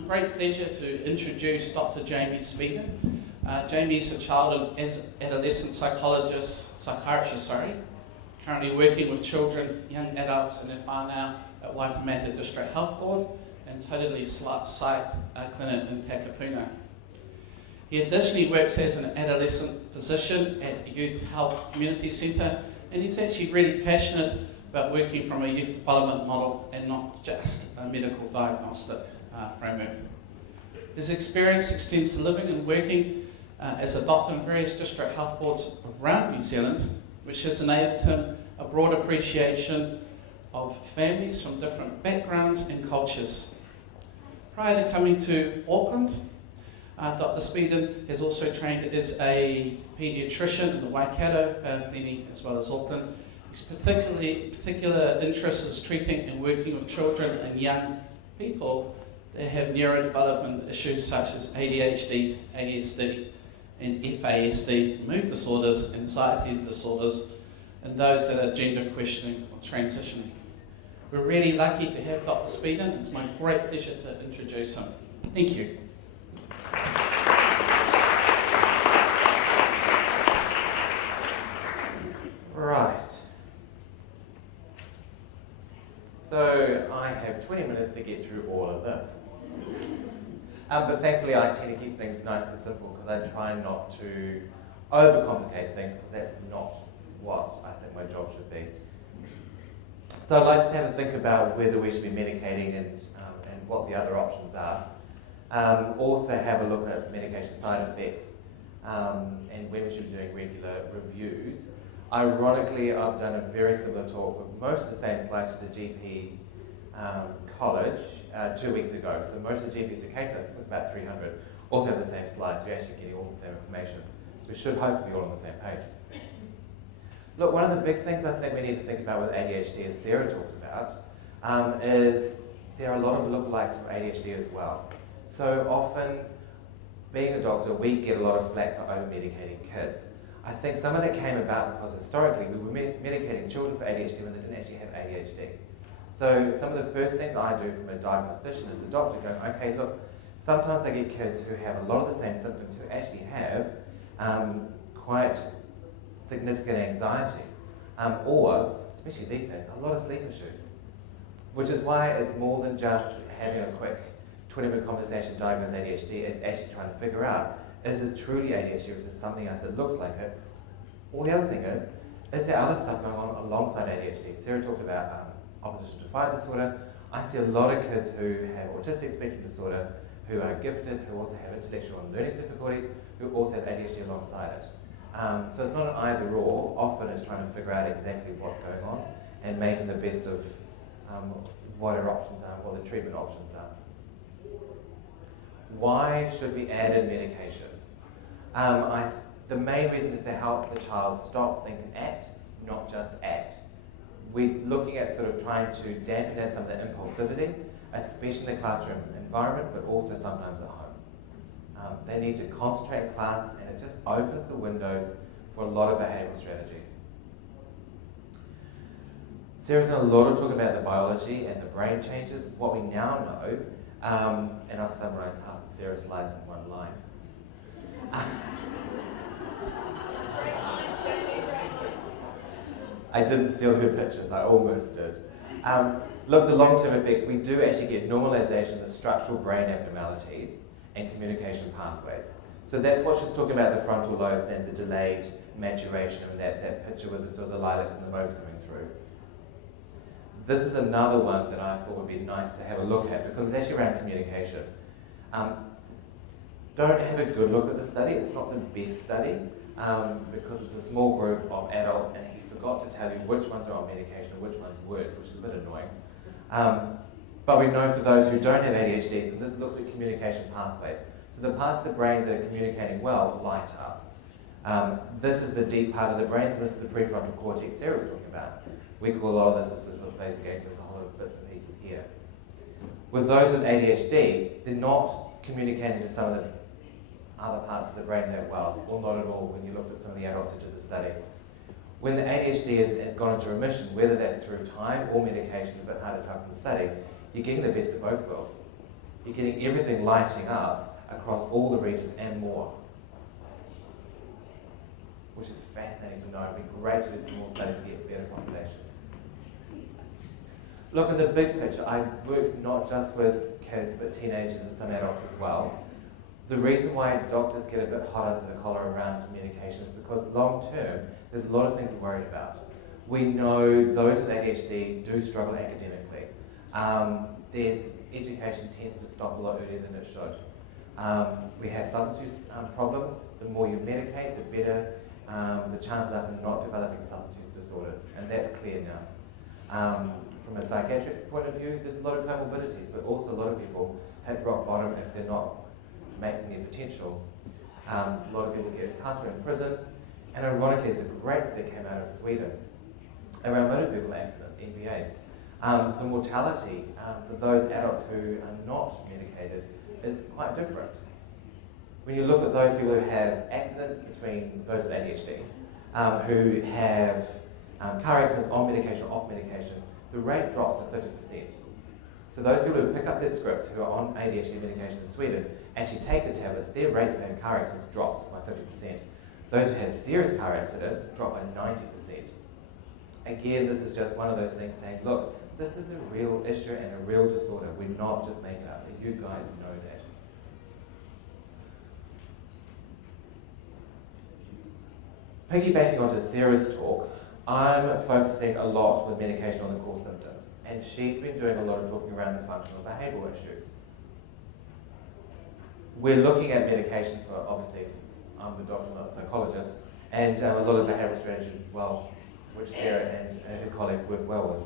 my great pleasure to introduce Dr Jamie Speedan. Jamie is a child and adolescent psychiatrist, currently working with children, young adults in their whānau at Waitemata District Health Board and Totally Site Clinic in Takapuna. He additionally works as an adolescent physician at Youth Health Community Centre, and he's actually really passionate about working from a youth development model and not just a medical diagnostic framework. His experience extends to living and working as a doctor in various district health boards around New Zealand, which has enabled him a broad appreciation of families from different backgrounds and cultures. Prior to coming to Auckland, Dr Speedan has also trained as a paediatrician in the Waikato clinic as well as Auckland. His particular interest is treating and working with children and young people that have neurodevelopment issues such as ADHD, ASD, and FASD, mood disorders, anxiety disorders, and those that are gender questioning or transitioning. We're really lucky to have Dr Speedan. It's my great pleasure to introduce him. Thank you. Right. So I have 20 minutes to get through all of this. But thankfully I tend to keep things nice and simple because I try not to overcomplicate things because that's not what I think my job should be. So I'd like to have a think about whether we should be medicating and what the other options are. Also have a look at medication side effects and when we should be doing regular reviews. Ironically, I've done a very similar talk with most of the same slides to the GP college 2 weeks ago. So most of the GPs at Cape, I think it was about 300, also have the same slides. You're actually getting all the same information. So we should hopefully be all on the same page. Look, one of the big things I think we need to think about with ADHD, as Sarah talked about, is there are a lot of lookalikes for ADHD as well. So often, being a doctor, we get a lot of flack for over-medicating kids. I think some of that came about because historically we were medicating children for ADHD when they didn't actually have ADHD. So some of the first things I do from a diagnostician as a doctor go, okay, look, sometimes I get kids who have a lot of the same symptoms who actually have quite significant anxiety, or, especially these days, a lot of sleep issues. Which is why it's more than just having a quick 20-minute conversation diagnose ADHD, it's actually trying to figure out, is it truly ADHD or is it something else that looks like it? Or the other thing is there other stuff going on alongside ADHD? Sarah talked about opposition defiant disorder. I see a lot of kids who have autistic spectrum disorder, who are gifted, who also have intellectual and learning difficulties, who also have ADHD alongside it. So it's not an either or, often it's trying to figure out exactly what's going on and making the best of what our options are, what the treatment options are. Why should we add in medications? The main reason is to help the child stop, think and act, not just act. We're looking at sort of trying to dampen down some of the impulsivity, especially in the classroom environment, but also sometimes at home. They need to concentrate in class, and it just opens the windows for a lot of behavioural strategies. Sarah's done a lot of talk about the biology and the brain changes. What we now know, and I've summarised half of Sarah's slides in one line. I didn't steal her pictures, I almost did. Look, the long-term effects, we do actually get normalisation of the structural brain abnormalities and communication pathways. So that's what she's talking about, the frontal lobes and the delayed maturation, and that picture with the sort of the lilacs and the modes coming through. This is another one that I thought would be nice to have a look at because it's actually around communication. Don't have a good look at the study. It's not the best study because it's a small group of adults and he forgot to tell you which ones are on medication and which ones weren't, which is a bit annoying. But we know for those who don't have ADHDs, and this looks at communication pathways. So the parts of the brain that are communicating well light up. This is the deep part of the brain, so this is the prefrontal cortex Sarah was talking about. We call a lot of this as a plays game with a whole lot of bits and pieces here. With those with ADHD, they're not communicating to some of the other parts of the brain that well, or not at all when you looked at some of the adults who did the study. When the ADHD has gone into remission, whether that's through time or medication, a bit harder to tell from the study, you're getting the best of both worlds. You're getting everything lighting up across all the regions and more, which is fascinating to know. It'd be great to do some more studies to get better populations. Look, in the big picture, I work not just with kids, but teenagers and some adults as well. The reason why doctors get a bit hot under the collar around medication is because long term, there's a lot of things we're worried about. We know those with ADHD do struggle academically. Their education tends to stop a lot earlier than it should. We have substance use problems. The more you medicate, the better the chances are for not developing substance use disorders, and that's clear now. From a psychiatric point of view, there's a lot of comorbidities, but also a lot of people hit rock bottom if they're not making their potential. A lot of people get incarcerated in prison, and ironically, there's a great study that came out of Sweden around motor vehicle accidents, MVAs. The mortality for those adults who are not medicated is quite different. When you look at those people who have accidents between those with ADHD, who have car accidents on medication or off medication, the rate drops to 50%. So those people who pick up their scripts who are on ADHD medication in Sweden actually take the tablets, their rates of having car accidents drops by 50%. Those who have serious car accidents drop by 90%. Again, this is just one of those things saying, look, this is a real issue and a real disorder. We're not just making it up. You guys know that. Piggybacking onto Sarah's talk, I'm focusing a lot with medication on the core symptoms, and she's been doing a lot of talking around the functional behavioural issues. We're looking at medication for, obviously, I'm the doctor, not a psychologist, and a lot of behavioural strategies as well, which Sarah and her colleagues work well with.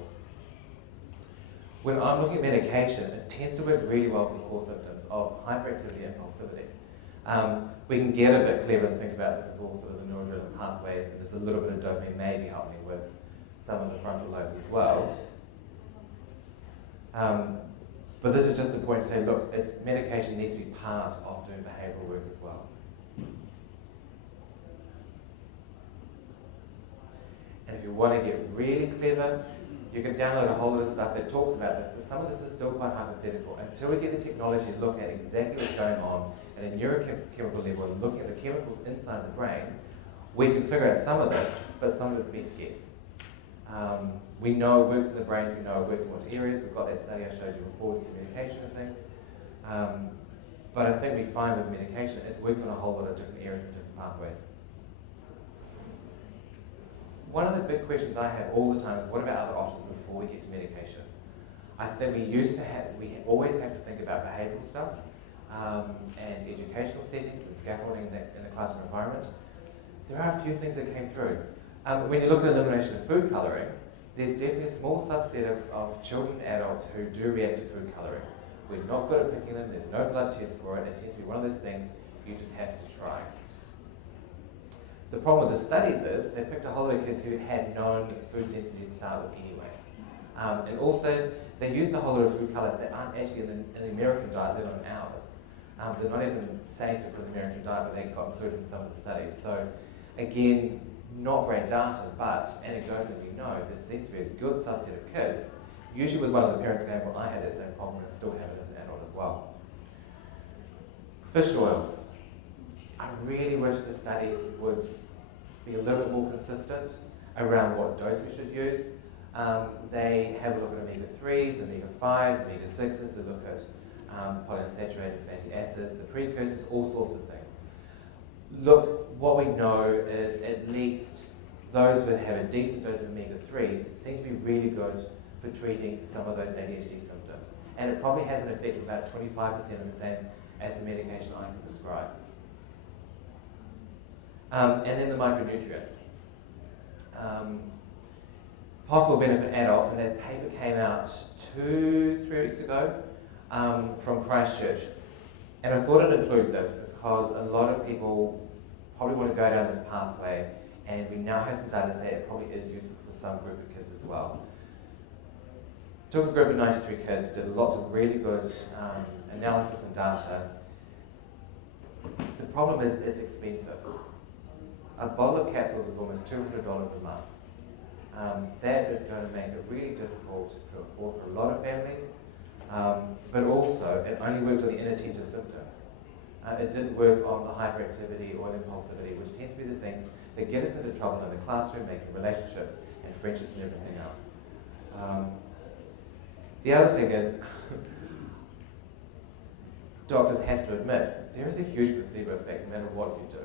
When I'm looking at medication, it tends to work really well for the core symptoms of hyperactivity and impulsivity. We can get a bit clever and think about this as all sort of the neuroadrenaline pathways, and there's a little bit of dopamine maybe helping with some of the frontal lobes as well. But this is just a point to say, look, medication needs to be part of doing behavioural work as well. And if you want to get really clever, you can download a whole lot of stuff that talks about this, but some of this is still quite hypothetical. Until we get the technology to look at exactly what's going on at a neurochemical level and looking at the chemicals inside the brain, we can figure out some of this, but some of it's best guess. We know it works in the brain, we know it works in what areas. We've got that study I showed you before with communication and things. But I think we find with medication, it's working on a whole lot of different areas and different pathways. One of the big questions I have all the time is, what about other options before we get to medication? I think we always have to think about behavioural stuff and educational settings and scaffolding in the classroom environment. There are a few things that came through. When you look at elimination of food colouring, there's definitely a small subset of children and adults who do react to food colouring. We're not good at picking them, there's no blood test for it, it tends to be one of those things you just have to try. The problem with the studies is they picked a whole lot of kids who had known food sensitivity to start with anyway. And also, they used a whole lot of food colours that aren't actually in the American diet, let alone ours. They're not even safe to put in the American diet, but they got included in some of the studies. So, again, not great data, but anecdotally we know there seems to be a good subset of kids, usually with one of the parents going, well, I had that same problem and still have it as an adult as well. Fish oils. I really wish the studies would be a little bit more consistent around what dose we should use. They have a look at omega-3s, omega-5s, omega-6s, they look at polyunsaturated fatty acids, the precursors, all sorts of things. Look, what we know is at least those that have a decent dose of omega-3s seem to be really good for treating some of those ADHD symptoms. And it probably has an effect of about 25% of the same as the medication I can prescribe. And then the micronutrients. Possible benefit in adults, and that paper came out 2-3 weeks ago from Christchurch. And I thought I'd include this because a lot of people probably want to go down this pathway, and we now have some data to say it probably is useful for some group of kids as well. Took a group of 93 kids, did lots of really good analysis and data. The problem is it's expensive. A bottle of capsules is almost $200 a month. That is going to make it really difficult to afford for a lot of families. But also, it only worked on the inattentive symptoms. It didn't work on the hyperactivity or impulsivity, which tends to be the things that get us into trouble in the classroom, making relationships and friendships and everything else. The other thing is, doctors have to admit, there is a huge placebo effect no matter what you do.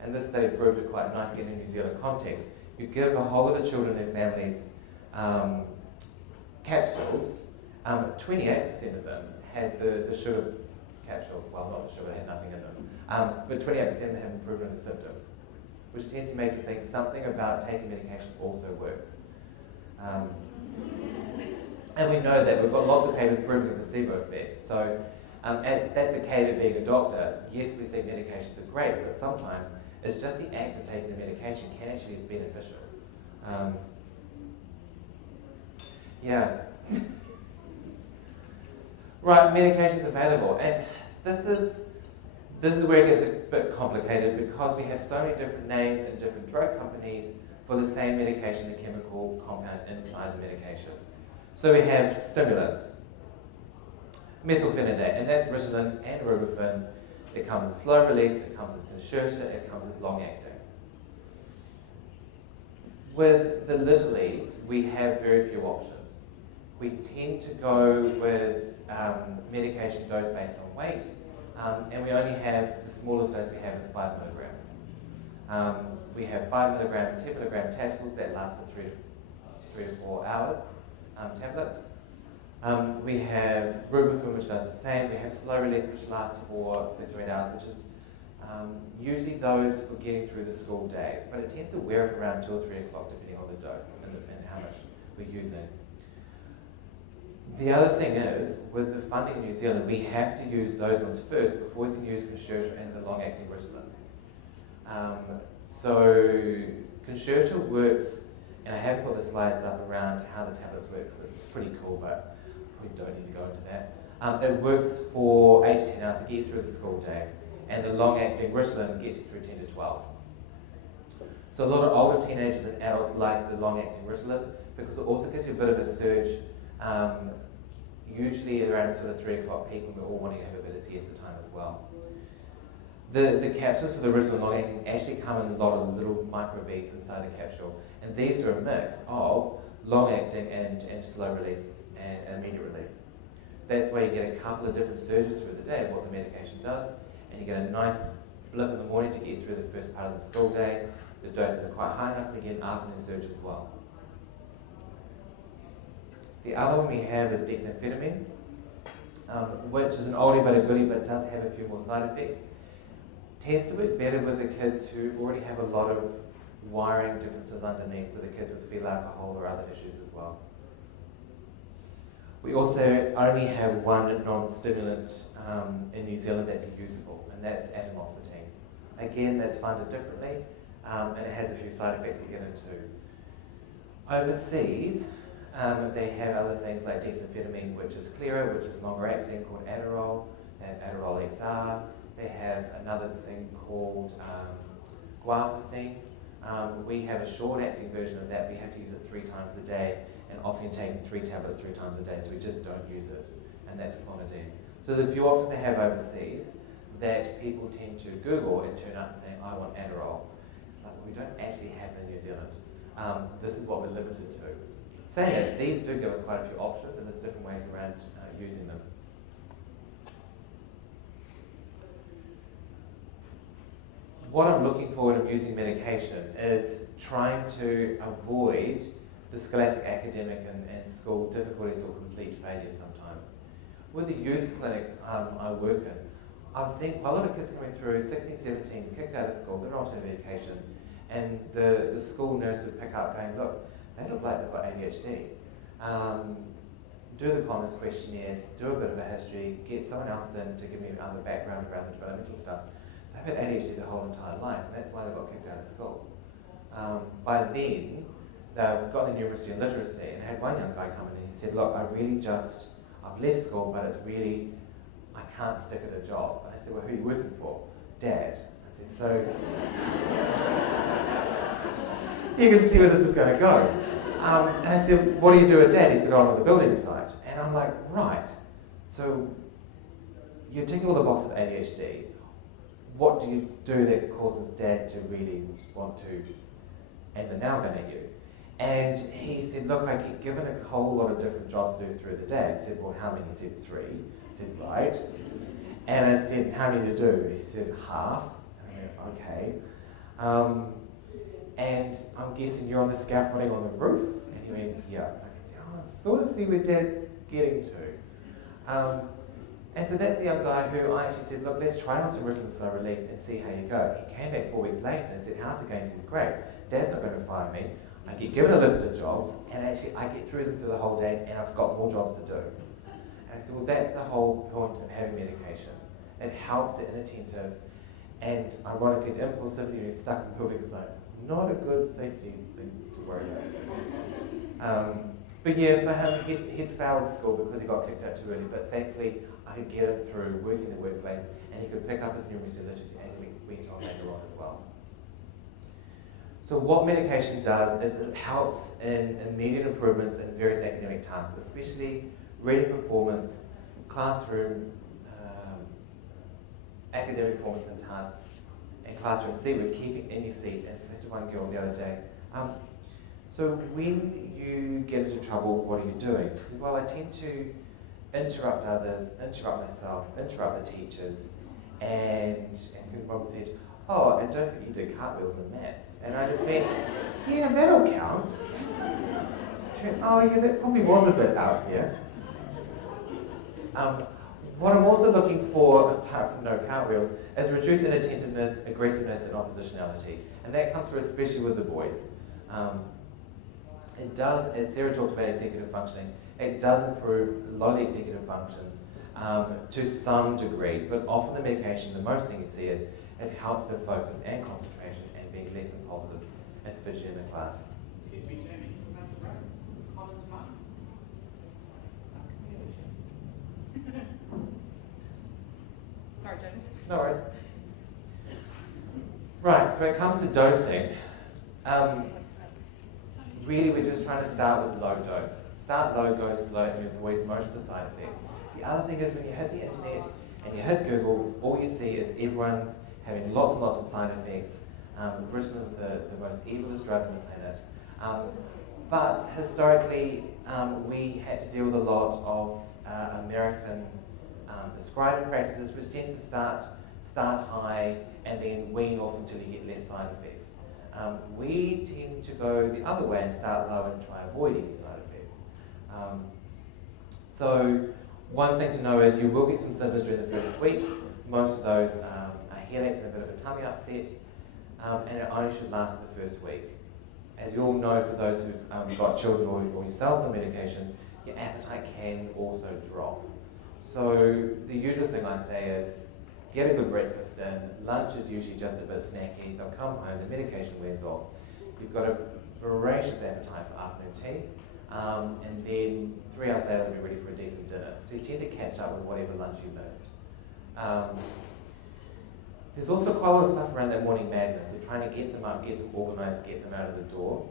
And this study proved it quite nicely in a New Zealand context. You give a whole lot of children and their families capsules, 28% of them had the sugar capsules, well, not the sugar, they had nothing in them, but 28% of them have improvement in the symptoms, which tends to make you think something about taking medication also works. And we know that we've got lots of papers proving the placebo effect. So that's a K to being a doctor. Yes, we think medications are great, but sometimes it's just the act of taking the medication can actually be beneficial. Yeah. Right, medications available. And this is where it gets a bit complicated because we have so many different names and different drug companies for the same medication, the chemical compound inside the medication. So we have stimulants, methylphenidate, and that's Ritalin and Ibuprofen. It comes as slow release, it comes as Concerta, it comes as long acting. With the Litalis, we have very few options. We tend to go with medication dose based on weight, and we only have, the smallest dose we have is 5 milligrams. We have 5 milligram and 10 milligram capsules that last for 3 to 4 hours, tablets. We have Ibuprofen, which does the same. We have slow release, which lasts for 6 or 8 hours, which is usually those for getting through the school day. But it tends to wear off around 2 or 3 o'clock, depending on the dose and how much we're using. The other thing is, with the funding in New Zealand, we have to use those ones first before we can use Concerta and the long-acting Ritalin. So Concerta works, and I haven't put the slides up around how the tablets work, because it's pretty cool, but we don't need to go into that. It works for 8 to 10 hours to get through the school day, and the long-acting Ritalin gets you through 10 to 12. So a lot of older teenagers and adults like the long-acting Ritalin because it also gives you a bit of a surge, usually around sort of 3 o'clock peak when we're all wanting to have a bit of siesta time as well. The capsules for the Ritalin long-acting actually come in a lot of little micro beads inside the capsule, and these are a mix of long-acting and slow release and immediate release. That's why you get a couple of different surges through the day of what the medication does, and you get a nice blip in the morning to get through the first part of the school day. The doses are quite high enough, and again, afternoon surge as well. The other one we have is dexamphetamine, which is an oldie but a goodie, but does have a few more side effects. Tends to work better with the kids who already have a lot of wiring differences underneath, so the kids with fetal alcohol or other issues as well. We also only have one non-stimulant in New Zealand that's usable, and that's atomoxetine. Again, that's funded differently, and it has a few side effects we'll get into. Overseas, they have other things like dexamphetamine, which is clearer, which is longer acting, called Adderall. They have Adderall XR. They have another thing called guanfacine. We have a short-acting version of that. We have to use it 3 times a day, and often you're taking 3 tablets 3 times a day, so we just don't use it, and that's clonidine. So there's a few options they have overseas that people tend to Google and turn up and saying, I want Adderall. It's like, well, we don't actually have that in New Zealand. This is what we're limited to. Saying that, these do give us quite a few options, and there's different ways around using them. What I'm looking for when I'm using medication is trying to avoid the scholastic academic and school difficulties or complete failure sometimes. With the youth clinic I work in, I've seen quite a lot of kids coming through, 16, 17, kicked out of school, they're on alternative education, and the school nurse would pick up going, look, they look like they've got ADHD. Do the Connors questionnaires, do a bit of a history, get someone else in to give me other background around the developmental stuff. They've had ADHD their whole entire life, and that's why they got kicked out of school. By then, they've got the numeracy and literacy, and had one young guy come in and he said, look, I've left school, but it's really, I can't stick at a job. And I said, well, who are you working for? Dad. I said, so, you can see where this is going to go. And I said, what do you do at Dad? He said, oh, I'm on the building site. And I'm like, right, so you're ticking all the boxes of ADHD. What do you do that causes Dad to really want to aim the nail gun at you? And he said, look, I get given a whole lot of different jobs to do through the day. I said, well, how many? He said, 3. I said, right. And I said, how many to do? He said, half. And I went, okay. And I'm guessing you're on the scaffolding on the roof? And he went, yeah. I can see, oh, I sort of see where Dad's getting to. And so that's the young guy who I actually said, look, let's try on some rhythm slow release and see how you go. He came back 4 weeks later and I said, how's it going? He said, great. Dad's not going to fire me. I get given a list of jobs, and actually I get through them for the whole day, and I've got more jobs to do. And I said, well, that's the whole point of having medication. It helps it inattentive, and ironically, the impulsivity when you're stuck in building science is not a good safety thing to worry about. But yeah, for him, he'd failed school because he got kicked out too early, but thankfully I could get him through working in the workplace, and he could pick up his numeracy literacy as we went on later on as well. So what medication does is it helps in immediate improvements in various academic tasks, especially reading performance, classroom, academic performance and tasks, and classroom seat. We're keeping in your seat, and said to one girl the other day, so when you get into trouble, what are you doing? She said, well, I tend to interrupt others, interrupt myself, interrupt the teachers, and Mum said, oh, and don't forget you do cartwheels and maths. And I just went, yeah, that'll count. She went, oh yeah, that probably was a bit out here. What I'm also looking for, apart from no cartwheels, is reduced inattentiveness, aggressiveness, and oppositionality. And that comes through especially with the boys. It does, as Sarah talked about executive functioning, it does improve a lot of the executive functions to some degree, but often the medication, the most thing you see is it helps them focus and concentration and being less impulsive and fidgety in the class. Excuse me, Jamie, Colin's mum. Sorry, Jamie. No worries. Right, so when it comes to dosing, really we're just trying to start with low dose. Start low, go slow, and you avoid most of the side effects. The other thing is when you hit the internet and you hit Google, all you see is everyone's having lots and lots of side effects. Ritalin's the most evilest drug on the planet. But historically, we had to deal with a lot of American prescribing practices, which tends to start high and then wean off until you get less side effects. We tend to go the other way and start low and try avoid any side effects. So one thing to know is you will get some symptoms during the first week. Most of those are headaches and a bit of a tummy upset, and it only should last for the first week. As you all know, for those who've got children or yourselves on medication, your appetite can also drop. So the usual thing I say is get a good breakfast in. Lunch is usually just a bit snacky. They'll come home, the medication wears off. You've got a voracious appetite for afternoon tea, and then 3 hours later they'll be ready for a decent dinner. So you tend to catch up with whatever lunch you missed. There's also quite a lot of stuff around that morning madness. So trying to get them up, get them organised, get them out of the door.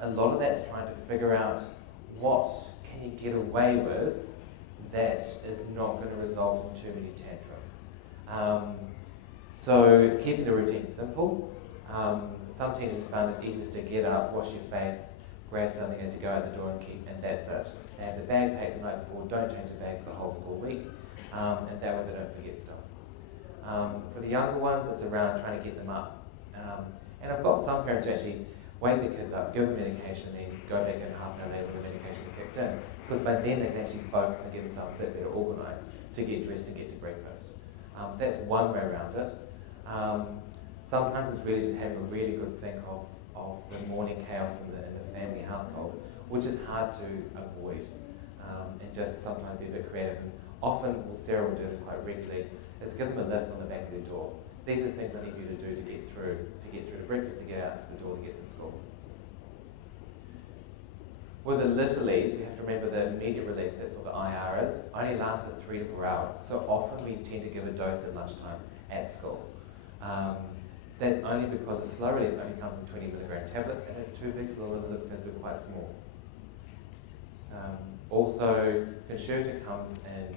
A lot of that's trying to figure out what can you get away with that is not going to result in too many tantrums. So keeping the routine simple. Some teenagers found it's easiest to get up, wash your face, grab something as you go out the door and that's it. They have the bag packed the night before, don't change the bag for the whole school week, and that way they don't forget stuff. For the younger ones, it's around trying to get them up. And I've got some parents who actually wake the kids up, give them medication, then go back in half an hour later when the medication kicked in. Because by then they can actually focus and get themselves a bit better organised to get dressed and get to breakfast. That's one way around it. Sometimes it's really just having a really good think of the morning chaos in the family household, which is hard to avoid, and just sometimes be a bit creative. And often, well, Sarah will do this quite regularly, is give them a list on the back of their door. These are the things I need you to do to get through to breakfast, to get out to the door, to get to school. With the littlies, we have to remember the immediate release, that's what the IR is, only lasts for 3 to 4 hours. So often we tend to give a dose at lunchtime at school. That's only because the slow release only comes in 20 milligram tablets, and it's too big for the little kids who are quite small. Also, Concerta comes in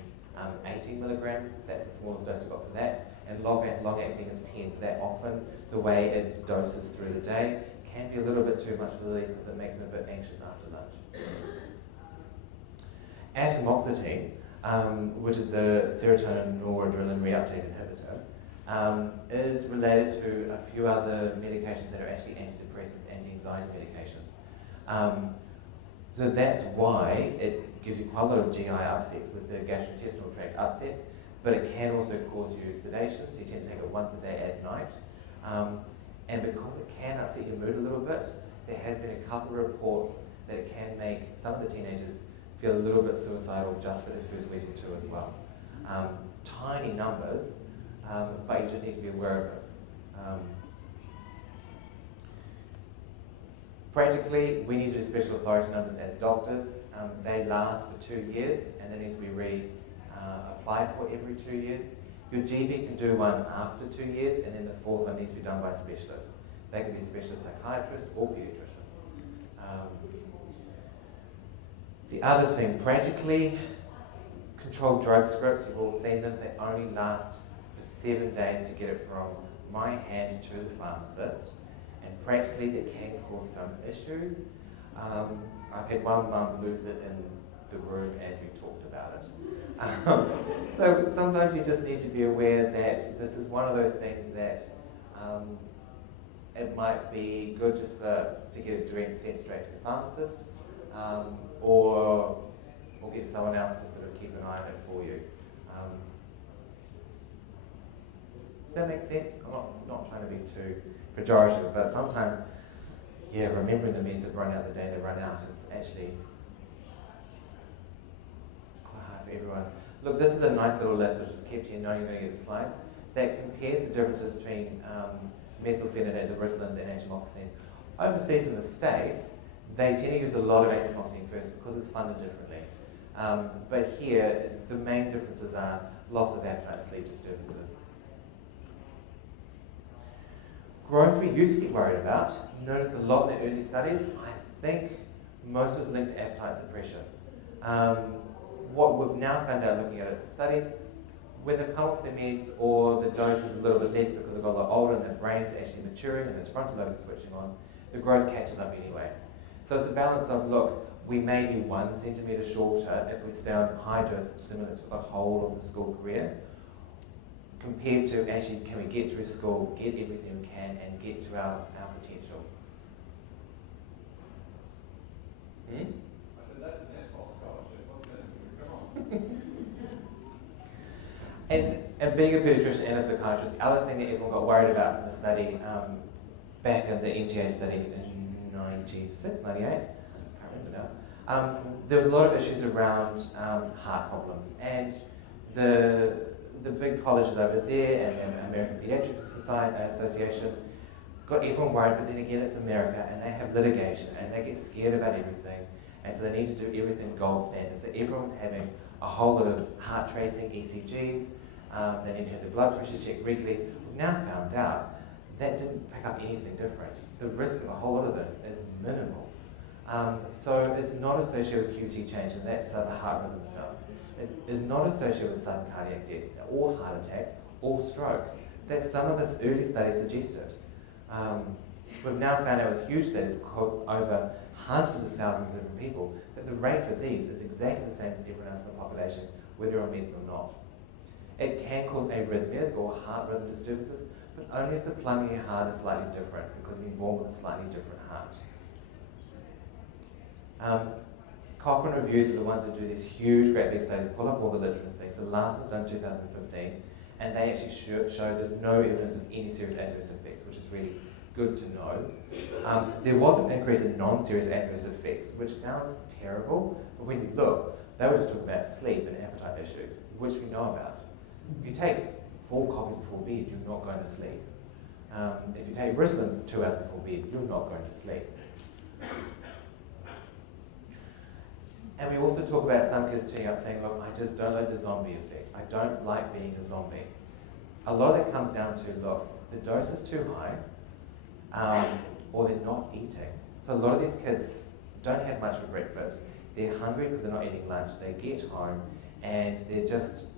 18 milligrams, that's the smallest dose we've got for that, and long-acting is 10. That often, the way it doses through the day, can be a little bit too much for the ladies because it makes them a bit anxious after lunch. Atomoxetine, which is a serotonin noradrenaline reuptake inhibitor, is related to a few other medications that are actually antidepressants, anti-anxiety medications. So that's why it gives you quite a lot of GI upsets with the gastrointestinal tract upsets, but it can also cause you sedation, so you tend to take it once a day at night. And because it can upset your mood a little bit, there has been a couple of reports that it can make some of the teenagers feel a little bit suicidal just for the first week or two as well. Tiny numbers, but you just need to be aware of it. Practically, we need to do special authority numbers as doctors. They last for 2 years and they need to be applied for every 2 years. Your GP can do one after 2 years, and then the fourth one needs to be done by a specialist. They can be a specialist psychiatrist or pediatrician. The other thing, practically, controlled drug scripts, you've all seen them, they only last for 7 days to get it from my hand to the pharmacist, and practically they can cause some issues. I've had one mum lose it in the room as we talked about it. So sometimes you just need to be aware that this is one of those things that it might be good just to get it sent straight to the pharmacist, or get someone else to sort of keep an eye on it for you. Does that make sense? I'm not trying to be too pejorative, but sometimes, yeah, remembering the meds have run out the day they run out is actually quite hard for everyone. Look, this is a nice little list which I've kept here knowing you're going to get the slides that compares the differences between methylphenidate, the Ritalins, and atomoxetine. Overseas in the States, they tend to use a lot of atomoxetine first because it's funded differently. But here, the main differences are loss of appetite, sleep disturbances. Growth we used to get worried about. Noticed a lot in the early studies. I think most was linked to appetite suppression. What we've now found out looking at the studies, when they've come off their meds or the dose is a little bit less because they've got a lot older and their brain's actually maturing and those frontal lobes are switching on, the growth catches up anyway. So it's a balance of, look, we may be 1 centimetre shorter if we stay on high dose of stimulants for the whole of the school career, compared to actually can we get through school, get everything we can, and get to our potential. I said that's an netball scholarship. And being a pediatrician and a psychiatrist, the other thing that everyone got worried about from the study back in the MTA study in 96, 98, I can't remember now, there was a lot of issues around heart problems. And the big colleges over there and the American Pediatric Association got everyone worried, but then again it's America and they have litigation and they get scared about everything, and so they need to do everything gold standard. So everyone's having a whole lot of heart tracing, ECGs, they need to have their blood pressure checked regularly. We've now found out that didn't pick up anything different. The risk of a whole lot of this is minimal. So it's not associated with QT change, and that's the heart rhythm stuff. It is not associated with sudden cardiac death or heart attacks or stroke. That's some of this early studies suggested. We've now found out with huge studies, over hundreds of thousands of different people, that the rate for these is exactly the same as everyone else in the population, whether on meds or not. It can cause arrhythmias or heart rhythm disturbances, but only if the plumbing of your heart is slightly different, because you're born with a slightly different heart. Cochrane reviews are the ones that do these huge, great big studies, pull up all the literature and things. The last one was done in 2015, and they actually show there's no evidence of any serious adverse effects, which is really good to know. There was an increase in non-serious adverse effects, which sounds terrible, but when you look, they were just talking about sleep and appetite issues, which we know about. If you take 4 coffees before bed, you're not going to sleep. If you take Ritalin 2 hours before bed, you're not going to sleep. And we also talk about some kids turning up saying, look, I just don't like the zombie effect. I don't like being a zombie. A lot of that comes down to, look, the dose is too high, or they're not eating. So a lot of these kids don't have much for breakfast. They're hungry because they're not eating lunch. They get home and they're just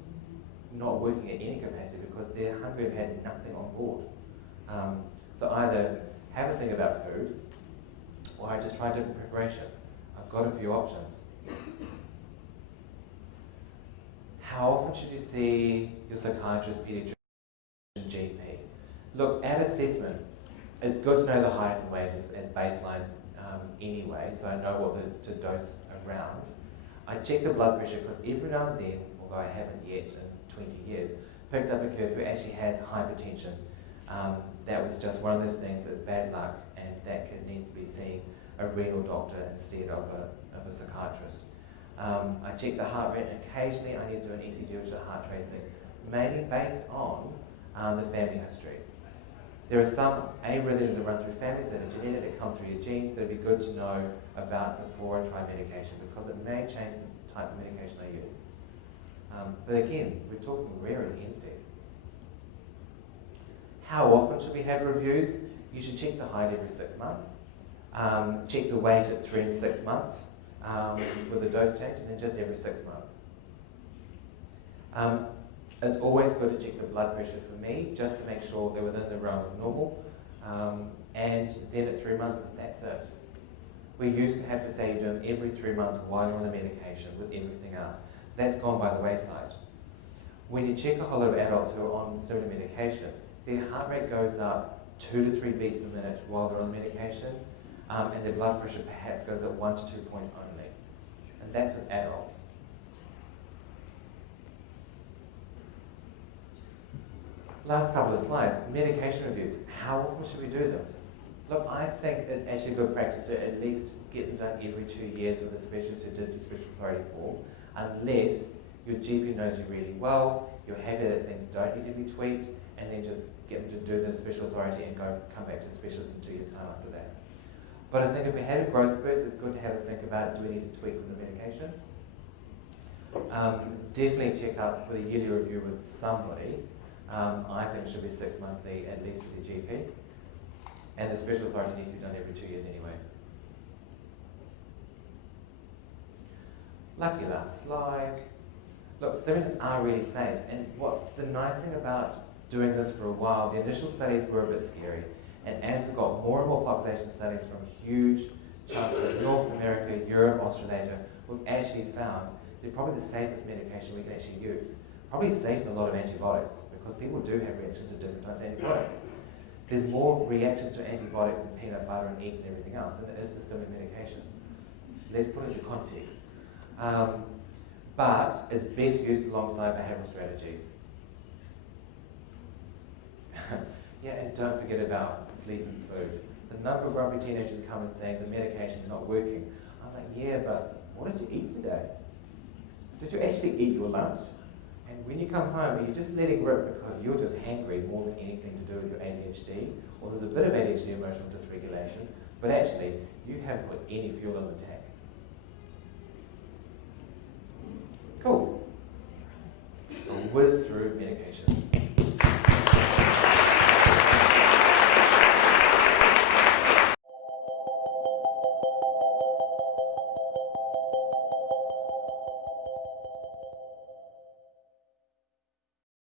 not working at any capacity because they're hungry and had nothing on board. So either have a think about food, or I just try a different preparation. I've got a few options. How often should you see your psychiatrist, pediatrician, GP? Look, at assessment, it's good to know the height and weight as baseline anyway, so I know what to dose around. I check the blood pressure because every now and then, although I haven't yet in 20 years, picked up a kid who actually has hypertension. That was just one of those things, it's bad luck, and that kid needs to be seeing a renal doctor instead of a psychiatrist. I check the heart rate, and occasionally I need to do an ECG, which is a heart tracing, mainly based on the family history. There are some arrhythmias that run through families that are genetic, that come through your genes, that would be good to know about before I try medication, because it may change the type of medication I use. But again, we're talking rare as hen's teeth. How often should we have reviews? You should check the height every 6 months. Check the weight at 3 and 6 months with a dose change, and then just every 6 months. It's always good to check the blood pressure for me, just to make sure they're within the realm of normal. And then at 3 months, that's it. We used to have to say you do them every 3 months while you're on the medication with everything else. That's gone by the wayside. When you check a whole lot of adults who are on similar medication, their heart rate goes up 2 to 3 beats per minute while they're on the medication, and their blood pressure perhaps goes up 1 to 2 points only. And that's with adults. Last couple of slides, medication reviews. How often should we do them? Look, I think it's actually good practice to at least get them done every 2 years with a specialist who did your special authority for, unless your GP knows you really well, you're happy that things don't need to be tweaked, and then just get them to do the special authority and come back to the specialist in 2 years' time after that. But I think if we have growth spurts, it's good to have a think about, do we need to tweak with the medication? Definitely check up with a yearly review with somebody. I think it should be 6 monthly, at least with your GP. And the special authority needs to be done every 2 years anyway. Lucky last slide. Look, stimulants are really safe. And what the nice thing about doing this for a while, the initial studies were a bit scary. And as we've got more and more population studies from huge chunks of North America, Europe, Australasia, we've actually found they're probably the safest medication we can actually use. Probably safer than a lot of antibiotics, because people do have reactions to different types of antibiotics. There's more reactions to antibiotics and peanut butter and eggs and everything else than there is to stimulant medication. Let's put it into context. But it's best used alongside behavioural strategies. Yeah, and don't forget about sleep and food. The number of grumpy teenagers come and saying the medication's not working. I'm like, yeah, but what did you eat today? Did you actually eat your lunch? And when you come home, are you just letting rip because you're just hangry more than anything to do with your ADHD? Or there's a bit of ADHD, emotional dysregulation, but actually, you haven't put any fuel in the tank. Cool. We'll whiz through medication.